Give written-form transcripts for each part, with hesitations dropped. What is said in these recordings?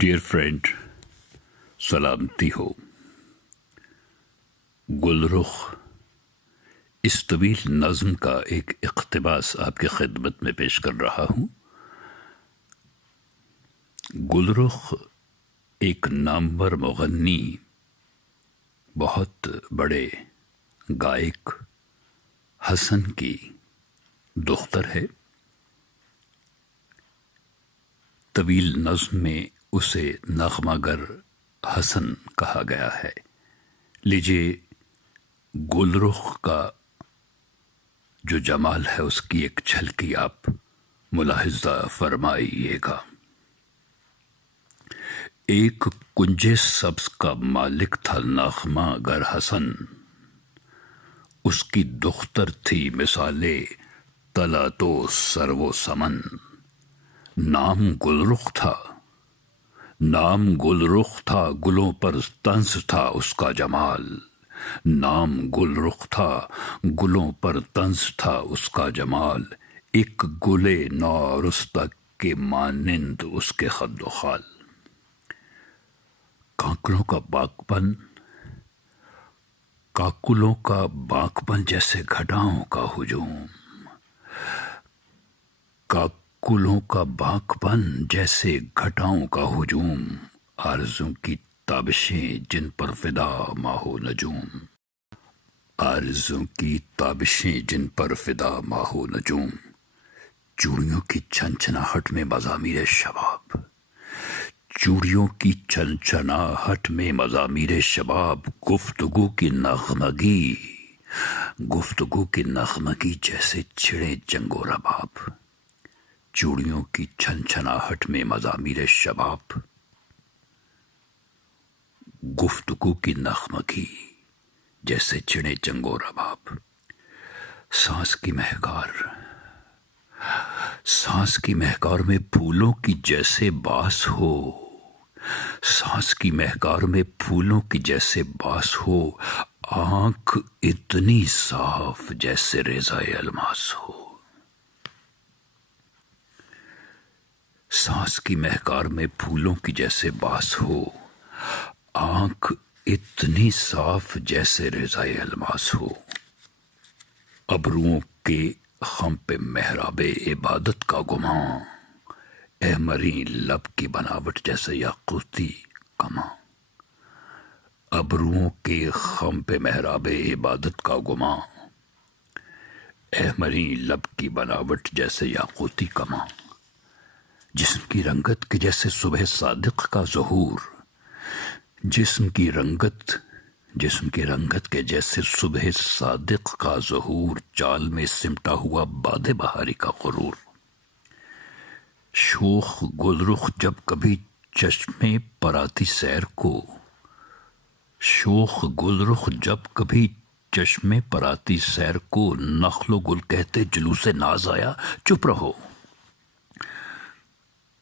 Dear friend, سلامتی ہو۔ گلرخ اس طویل نظم کا ایک اقتباس آپ کی خدمت میں پیش کر رہا ہوں۔ گلرخ ایک نامور مغنی، بہت بڑے گائک حسن کی دختر ہے۔ طویل نظم میں اسے نغمہ گر حسن کہا گیا ہے۔ لیجیے گلرخ کا جو جمال ہے اس کی ایک جھلکی آپ ملاحظہ فرمائیے گا۔ ایک کنجے سبز کا مالک تھا نغمہ گر حسن، اس کی دختر تھی مثالے طلعت تو سرو و سمن۔ نام گلرخ تھا، نام گلرخ تھا، گلوں پر طنز تھا اس کا جمال۔ نام گلرخ تھا، گلوں پر طنز تھا اس کا جمال۔ ایک گلے نورستہ کے مانند اس کے خد و خال۔ کاکلوں کا باغبن، کاکلوں کا باغبن جیسے گھٹاؤں کا ہجوم۔ کاکلوں کا باغبن جیسے گھٹاؤں کا ہجوم، آرزوں کی تابشیں جن پر فدا ماہو نجوم۔ آرزوں کی تابشیں جن پر فدا ماہو نجوم۔ چوڑیوں کی چھنچناہٹ میں مزامیر شباب، چوڑیوں کی چھنچناہٹ میں مزامیر شباب۔ گفتگو کی نغمگی، گفتگو کی نغمگی جیسے چھڑے جنگ و رباب۔ چوڑیوں کی چھنچناہٹ میں مزامیر شباب، گفتگو کی نغمگی جیسے چھڑے جنگ و رباب۔ سانس کی مہکار، سانس کی مہکار میں پھولوں کی جیسے باس ہو۔ سانس کی مہکار میں پھولوں کی جیسے باس ہو، آنکھ اتنی صاف جیسے ریزہ الماس ہو۔ سانس کی مہکار میں پھولوں کی جیسے باس ہو، آنکھ اتنی صاف جیسے ریزہ الماس ہو۔ ابروؤں کے خم پہ محراب عبادت کا گماں، اے مریں لب کی بناوٹ جیسے یاقوتی کماں۔ ابروؤں کے خم پہ محراب عبادت کا گماں، اے مریں لب کی بناوٹ جیسے یاقوتی کماں۔ جسم کی رنگت کے جیسے صبح صادق کا ظہور، جسم کی رنگت کے جیسے صبح صادق کا ظہور۔ چال میں سمٹا ہوا باد بہاری کا غرور۔ شوخ گلرخ جب کبھی چشمے پر آتی سیر کو، شوخ گلرخ جب کبھی چشمے پر آتی سیر کو، نخل و گل کہتے جلوس ناز آیا چپ رہو۔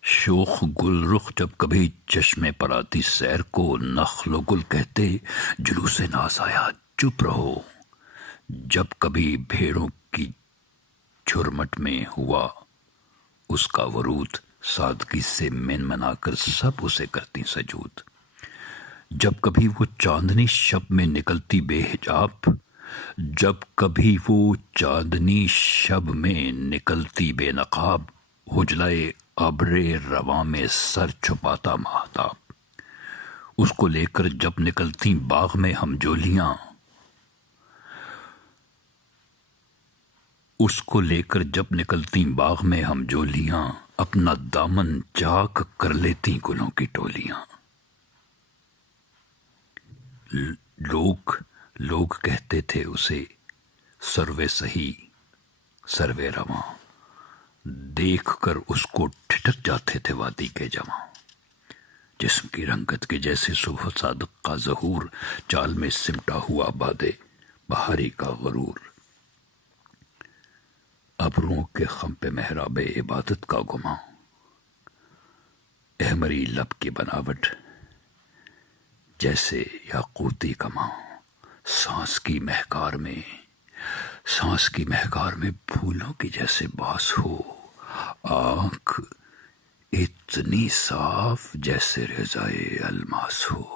شوخ گلرخ جب کبھی چشمے پر آتی سیر کو، نخل و گل کہتے جلوس ناز آیا چپ رہو۔ جب کبھی بھیڑوں کی جھرمٹ میں ہوا اس کا ورود، سادگی سے من منا کر سب اسے کرتی سجود۔ جب کبھی وہ چاندنی شب میں نکلتی بے حجاب، جب کبھی وہ چاندنی شب میں نکلتی بے نقاب، اجلائے ابر رواں میں سر چھپاتا ماہتاب۔ اس کو لے کر جب نکلتی باغ میں ہم جولیاں، اس کو لے کر جب نکلتی باغ میں ہم جولیاں، اپنا دامن چاک کر لیتی گلوں کی ٹولیاں۔ لوگ کہتے تھے اسے سروے سہی سروے رواں، دیکھ کر اس کو ٹھٹک جاتے تھے وادی کے جواں۔ جسم کی رنگت کے جیسے صبح صادق کا ظہور، چال میں سمٹا ہوا باد بہاری کا غرور۔ ابروؤں کے خم پہ محراب عبادت کا گماں، اے مری لب کی بناوٹ جیسے یاقوتی کماں۔ سانس کی مہکار میں پھولوں کی جیسے باس ہو، آنکھ اتنی صاف جیسے رضائے الماس ہو۔